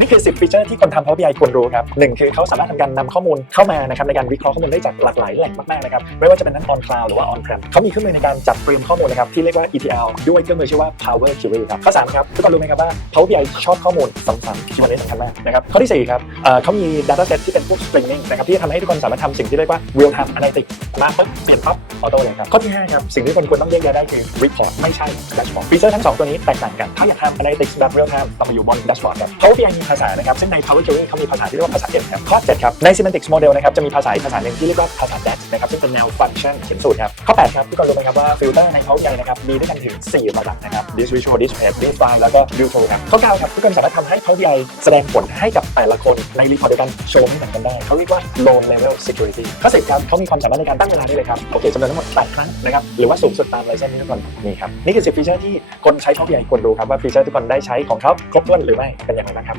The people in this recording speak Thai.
นี่คือ 10 ฟีเจอร์ที่คนทำ Power BI ควรรู้ครับหนึ่งคือเขาสามารถทำการนำข้อมูลเข้ามานะครับในการวิเคราะห์ข้อมูลได้จากหลากหลายแหล่งมากๆนะครับไม่ว่าจะเป็นทั้ง on cloud หรือว่า on prem เขามีเครื่องมือในการจัดเตรียมข้อมูลนะครับที่เรียกว่า ETL ด้วยเครื่องมือชื่อว่า Power Query ครับข้อสามครับทุกคนรู้ไหมครับว่า Power BI ชอบข้อมูลซ้ำๆที่วันสำคัญมากนะครับข้อที่สี่ครับเอ่อเขามี data set ที่เป็นพวก streaming นะครับที่จะทำให้ทุกคนสามารถทำสิ่งที่เรียกว่า real time analytics มาปุ๊บเปลี่ยนปั๊บออโต้เลยครับข้อที่ห้าครับสิ่งที่คนควรต้องแยกแยะได้คือ report ไม่ใช่ dashboard ฟีเจอร์ทั้งสองตัวนี้แตกต่างกันถ้าอยากทำ analytics แบบ real time ต้องมาอยู่บน dashboard ครับ Power BI มีภาษานะครับซึ่งใน Power Query เขามีภาษาที่เรียกว่าภาษา M ครับข้อ7ครับใน semantics model นะครับจะมีภาษาภาษาหนึ่งที่เรียกว่าภาษา DAX นะครับซึ่งเป็นแนว function เขียนสูตรครับข้อ8ครับทุกคนรู้ไหมครับว่า filter ใน Power BI นะครับมีด้วยกันถึง 4 ระดับนะครับ this visual this page this file แล้วก็ view tool ครับข้อ9ครับทุกคนสามารถทำให้ Power BI แสดงผลให้กับแต่ละคนในรีพอร์ตเดียวกันโชว์ไม่เหมือนกันได้เขาเรียกว่า low level security ข้อ10ครับเขามีความสามารถในการตั้งเวลาได้เลยครับโอเคจำนวนทั้งหมด8ครั้งนะครับหรือว่าสูงสุดตามไลเซนส์ที่ทุกคนมีครับนี่คือ10ฟีเจอร์ที่คนใช้ Power BI ควรรู้ครับว่าฟีเจอร์ทุกคนได้ใช้ของเขาครบถ้วนหรือไม่เป็นอย่างไรบ้างครับ